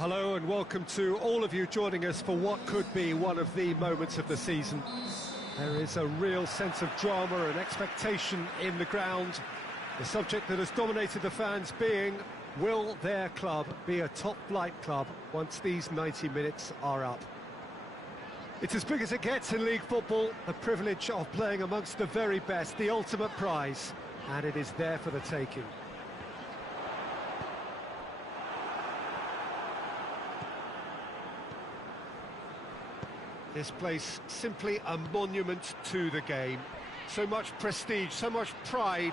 Hello and welcome to all of you joining us for what could be one of the moments of the season. There is a real sense of drama and expectation in the ground. The subject that has dominated the fans being, will their club be a top-flight club once these 90 minutes are up? It's as big as it gets in league football, the privilege of playing amongst the very best, the ultimate prize, and it is there for the taking. This place simply a monument to the game. So much prestige, so much pride,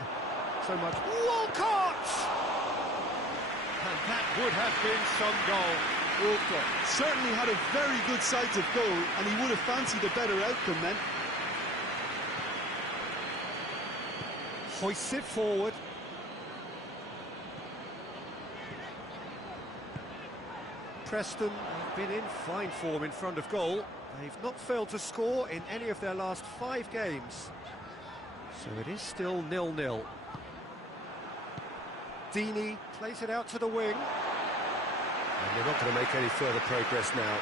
so much Walcott! And that would have been some goal. Walcott certainly had a very good sight of goal, and he would have fancied a better outcome then. Hoists it forward. Preston have been in fine form in front of goal. They've not failed to score in any of their last 5 games. So it is still 0-0. Deeney plays it out to the wing. And they're not going to make any further progress now.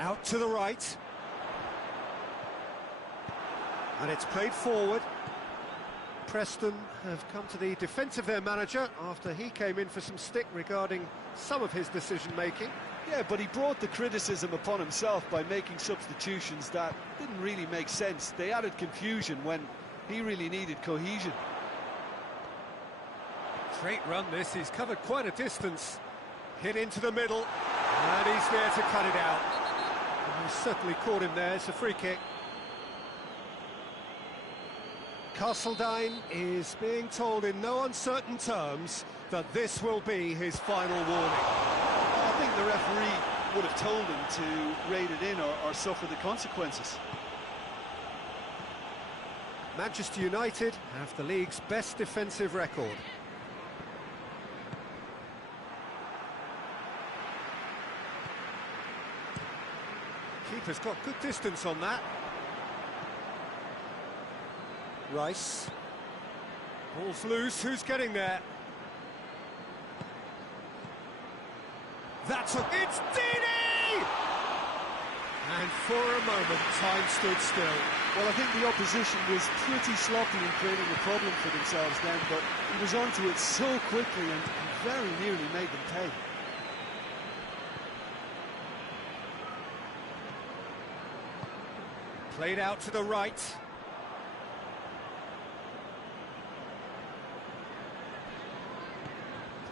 Out to the right. And it's played forward. Preston have come to the defence of their manager after he came in for some stick regarding some of his decision-making. Yeah, but he brought the criticism upon himself by making substitutions that didn't really make sense. They added confusion when he really needed cohesion. Great run this, he's covered quite a distance. Hit into the middle, and he's there to cut it out. And he certainly caught him there, it's a free kick. Castledine is being told in no uncertain terms that this will be his final warning. I think the referee would have told him to rein it in or suffer the consequences. Manchester United have the league's best defensive record. Keeper's got good distance on that. Rice. Ball's loose, who's getting there? It's Deeney! And for a moment, time stood still. Well, I think the opposition was pretty sloppy in creating a problem for themselves then, but he was onto it so quickly and very nearly made them pay. Played out to the right.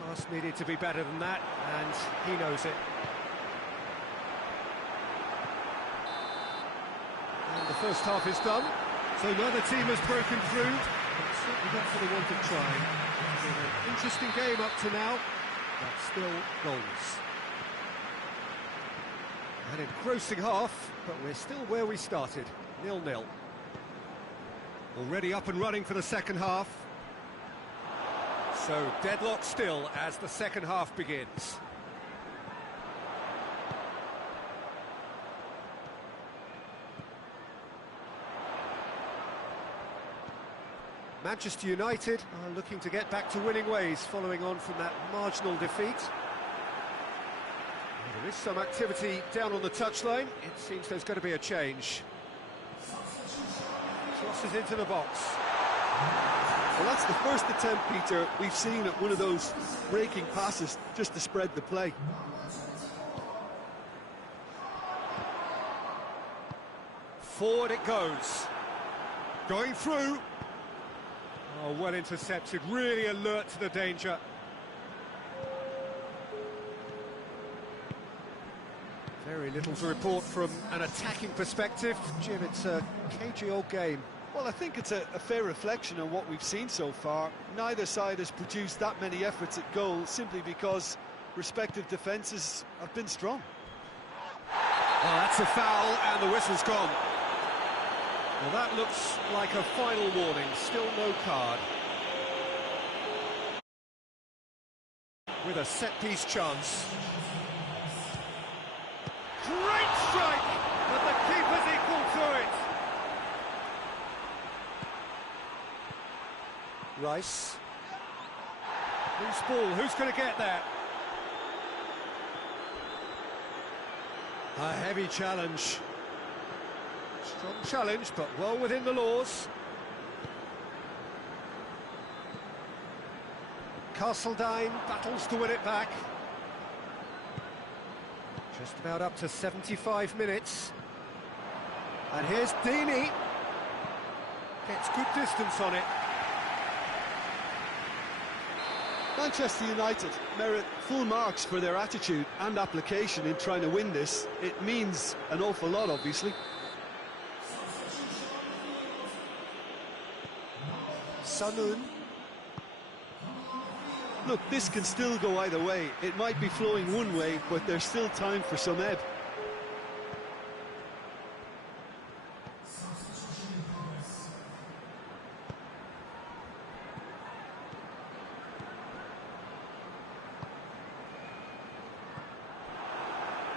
Pass needed to be better than that, and he knows it. And the first half is done, so neither team has broken through, but certainly not for the want of trying. It's been an interesting game up to now, but still goals. An engrossing half, but we're still where we started, 0-0. Already up and running for the second half. So deadlock still as the second half begins. Manchester United are looking to get back to winning ways following on from that marginal defeat. There is some activity down on the touchline. It seems there's going to be a change. Crosses into the box. Well, that's the first attempt, Peter, we've seen at one of those breaking passes just to spread the play. Forward it goes. Going through. Oh, well intercepted, really alert to the danger. Very little to report from an attacking perspective. Jim, it's a cagey old game. Well, I think it's a fair reflection on what we've seen so far. Neither side has produced that many efforts at goal simply because respective defences have been strong. Well, that's a foul and the whistle's gone. Well, that looks like a final warning, still no card. With a set-piece chance. Great strike, but the keeper's equal to it. Rice. Loose ball, who's going to get there? A heavy challenge. Strong challenge, but well within the laws. Castledine battles to win it back. Just about up to 75 minutes. And here's Deeney. Gets good distance on it. Manchester United merit full marks for their attitude and application in trying to win this. It means an awful lot, obviously. Sanun. Look, this can still go either way. It might be flowing one way, but there's still time for some ebb.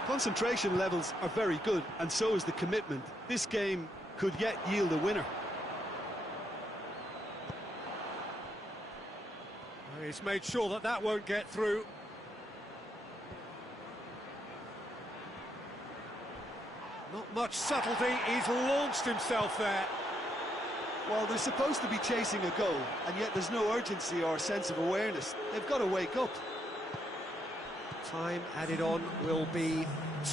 Concentration levels are very good, and so is the commitment. This game could yet yield a winner. He's made sure that that won't get through. Not much subtlety, he's launched himself there. Well, they're supposed to be chasing a goal, and yet there's no urgency or sense of awareness. They've got to wake up. Time added on will be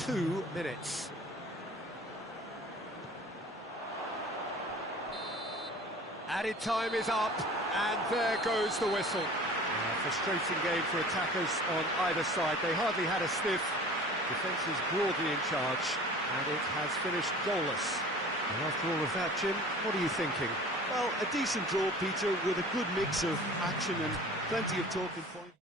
2 minutes. Added time is up, and there goes the whistle. Frustrating game for attackers on either side. They hardly had a sniff. Defence is broadly in charge, and it has finished goalless. And after all of that, Jim, what are you thinking? Well, a decent draw, Peter, with a good mix of action and plenty of talking points.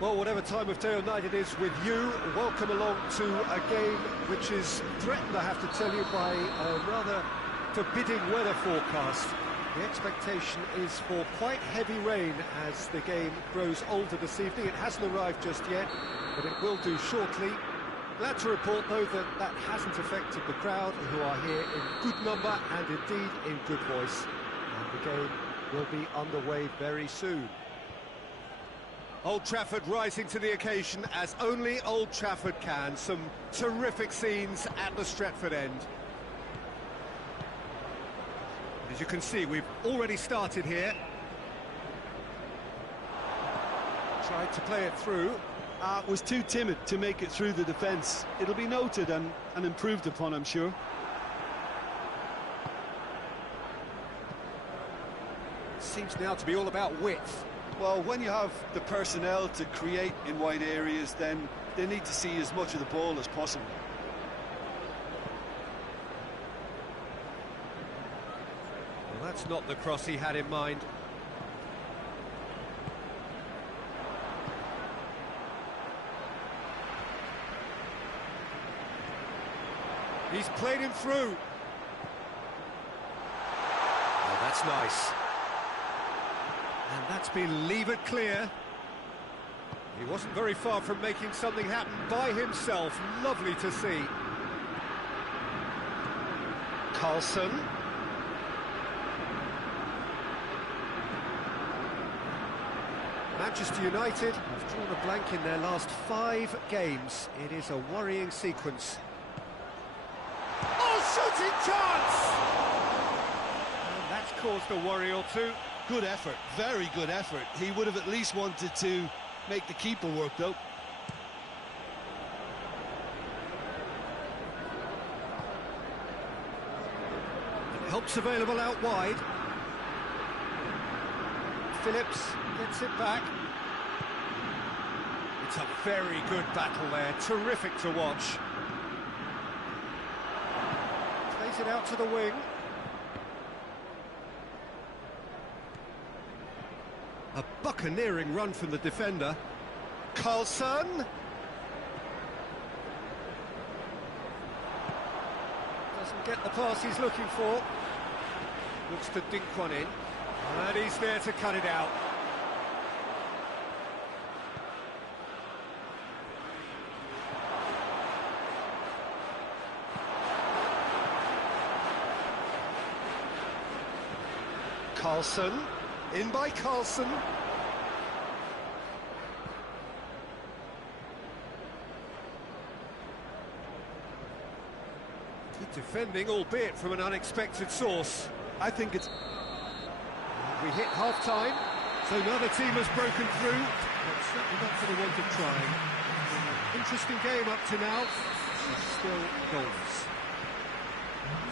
Well, whatever time of day or night it is with you, welcome along to a game which is threatened, I have to tell you, by a rather forbidding weather forecast. The expectation is for quite heavy rain as the game grows older this evening. It hasn't arrived just yet, but it will do shortly. Glad to report, though, that that hasn't affected the crowd, who are here in good number and indeed in good voice. And the game will be underway very soon. Old Trafford rising to the occasion as only Old Trafford can. Some terrific scenes at the Stretford end. As you can see, we've already started here. Tried to play it through. Was too timid to make it through the defence. It'll be noted and improved upon, I'm sure. Seems now to be all about width. Well, when you have the personnel to create in wide areas, then they need to see as much of the ball as possible. Well, that's not the cross he had in mind. He's played him through. Oh, that's nice. And that's been levered clear. He wasn't very far from making something happen by himself. Lovely to see. Carlson. Manchester United have drawn a blank in their last 5 games. It is a worrying sequence. Oh, shooting chance! And that's caused a worry or two. Good effort, very good effort. He would have at least wanted to make the keeper work, though. Help's available out wide. Phillips gets it back. It's a very good battle there, terrific to watch. Plays it out to the wing. A buccaneering run from the defender. Carlson. Doesn't get the pass he's looking for. Looks to dink one in. And he's there to cut it out. Carlson. In by Carlson. Good defending, albeit from an unexpected source. I think it's... We hit half-time, so another team has broken through, but certainly not for the want of trying. Interesting game up to now, but still goals.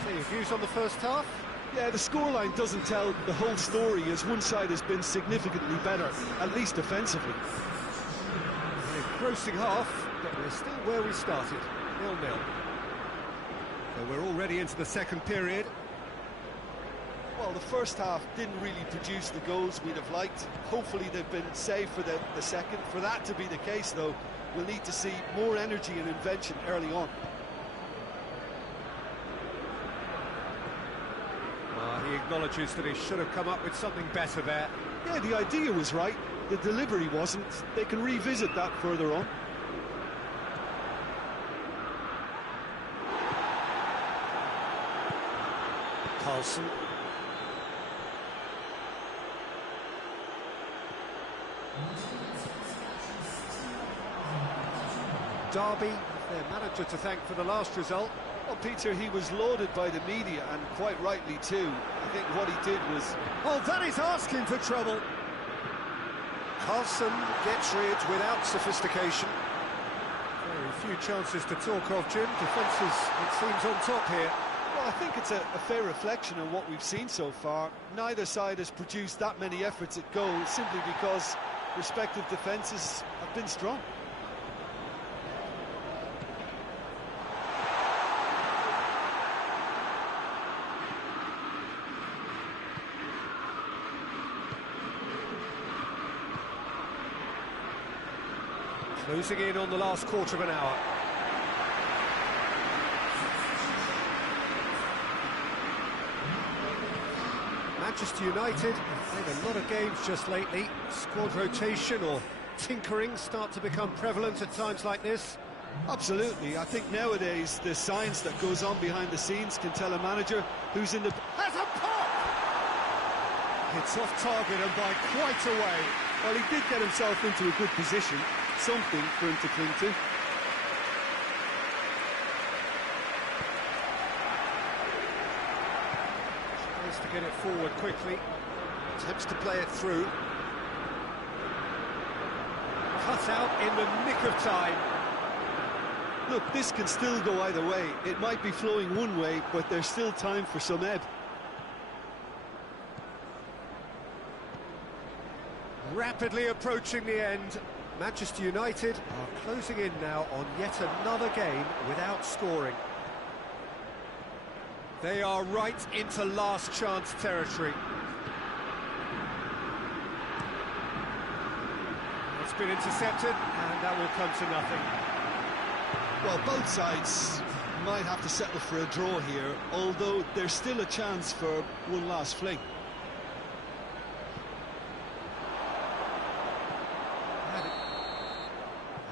So your views on the first half? Yeah, the scoreline doesn't tell the whole story, as one side has been significantly better, at least defensively. An engrossing half, but we're still where we started, 0-0. So we're already into the second period. Well, the first half didn't really produce the goals we'd have liked. Hopefully they've been saved for the second. For that to be the case, though, we'll need to see more energy and invention early on. He acknowledges that he should have come up with something better there. Yeah, the idea was right. The delivery wasn't. They can revisit that further on. Carlson. Derby, their manager to thank for the last result. Well, Peter, he was lauded by the media, and quite rightly too. I think what he did was... Oh, that is asking for trouble. Carlson gets rid without sophistication. Very few chances to talk of, Jim. Defences, it seems, on top here. Well, I think it's a fair reflection on what we've seen so far. Neither side has produced that many efforts at goal, simply because respective defences have been strong. Closing in on the last quarter of an hour. Manchester United have played a lot of games just lately. Squad rotation or tinkering start to become prevalent at times like this. Absolutely. I think nowadays the science that goes on behind the scenes can tell a manager who's in the... Has a pop! It's off target and by quite a way. Well, he did get himself into a good position. Something for him to cling to. Tries to get it forward quickly. Attempts to play it through. Cut out in the nick of time. Look, this can still go either way. It might be flowing one way, but there's still time for some ebb. rapidly approaching the end. Manchester United are closing in now on yet another game without scoring. They are right into last chance territory. It's been intercepted, and that will come to nothing. Well, both sides might have to settle for a draw here, although there's still a chance for one last fling.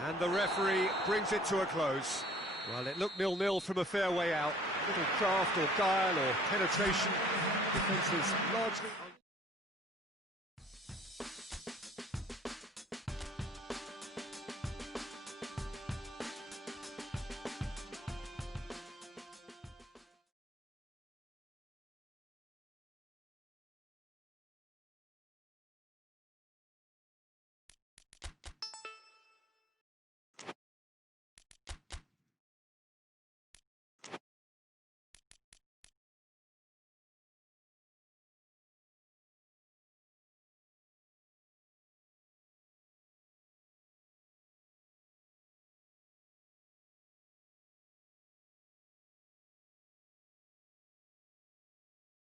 And the referee brings it to a close. Well, it looked 0-0 from a fair way out. Little craft or guile or penetration. Defence is largely...